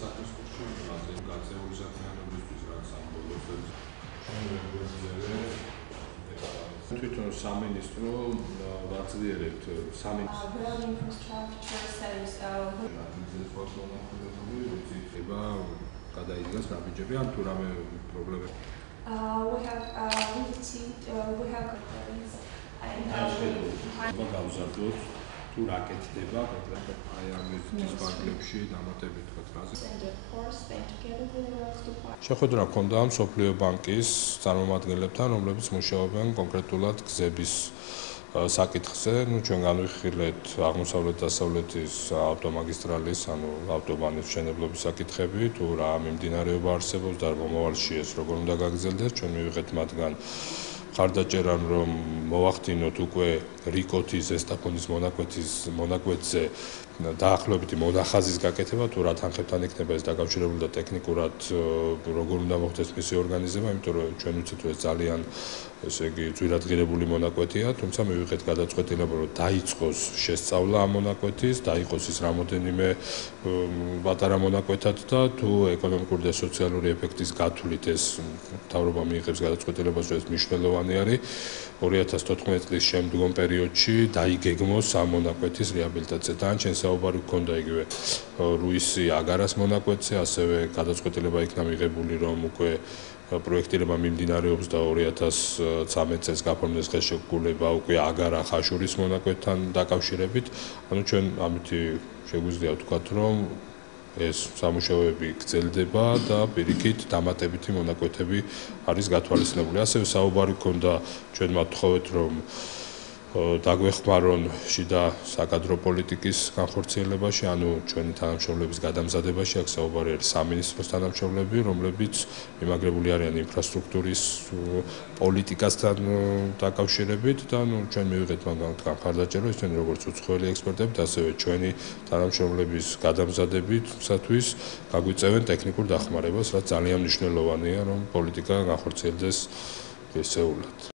საქმის კურსში გაწეული საქმიანობისთვის რაც ამ ბოლოს თვითონ სამინისტრო ვაძლიერებთ გადაიდგას ნაბიჯები ან თუ რამე პრობლემები გავზარდოთ თუ რა კეთდება აი ამ ის პარკლებში დამატებით თქვა რაზე შეხვედრა ჰქონდა მსოფლიო ბანკის წარმომადგენლებთან რომლებიც მუშაობენ კონკრეტულად გზების საკითხზე ჩვენ განვიხილეთ აღმოსავლეთ დასავლეთის ავტომაგისტრალის ანუ ავტობანის მშენებლობის საკითხები თუ რა მიმდინარეობა არსებობს და მომავალში ეს როგორ უნდა გაგრძელდეს ჩვენ მივიღეთ მათგან ხარდაჭერა რომ მოვახდინოთ უკვე რიკოთის ზესტაფონის მონაკვეთზე დაახლოებითი მონახაზის გაკეთება თუ რა თანხებთან იქნება ეს დაკავშირებული და ტექნიკურად როგორ უნდა მოხდეს მისი ორგანიზება იმიტომ რომ ჩვენ ვიცით რომ ეს ძალიან ესე იგი ძვირადღირებული მონაკვეთია თუმცა მივიღეთ გადაწყვეტილება რომ დაიწყოს შესწავლა ამ მონაკვეთის დაიყოს ის რამოდენიმე პატარა მონაკვეთად და თუ ეკონომიკური და სოციალური ეფექტის გათვლით ეს მთავრობა მიიღებს გადაწყვეტილებას რომ ეს მნიშვნელოვანი არის 2014 წლის შემდგომ პერიოდში დაიგეგმოს ამ მონაკვეთის რეაბილიტაცია და ჩვენ საუბარი გქონდა იგივე რუისი-აგარას მონაკვეთზე ასევე გადაწყვეტილება იქნა მიღებული რომ უკვე პროექტირება მიმდინარეობს და 2013 წელს გაფორმდეს ხელშეკრულება უკვე აგარა-ხაშურის მონაკვეთთან დაკავშირებით ანუ ჩვენ ამითი შეგვიძლია ვთქვათ რომ ეს სამუშაოები გრძელდება და პირიქით დამატებითი მონაკვეთები არის გათვალისწინებული. ასევე საუბარი გქონდა ჩვენ მათხოვეთ რომ დაგვეხმარონ შიდა საკადრო პოლიტიკის განხორციელებაში, ანუ ჩვენი თანამშრომლების გადამზადებაში, აქ საუბარი არის სამინისტროს თანამშრომლები, რომლებიც მიმაგრებული არიან ინფრასტრუქტურის პოლიტიკასთან დაკავშირებით და ჩვენ მივიღეთ მაგალითად ხარდაჭერა ისინი როგორც უცხოელი ექსპერტებით, ასევე ჩვენი თანამშრომლების გადამზადებისათვის გაგვიწევენ ტექნიკურ დახმარებას, რაც ძალიან მნიშვნელოვანია, რომ პოლიტიკა განხორციელდეს ესეულად.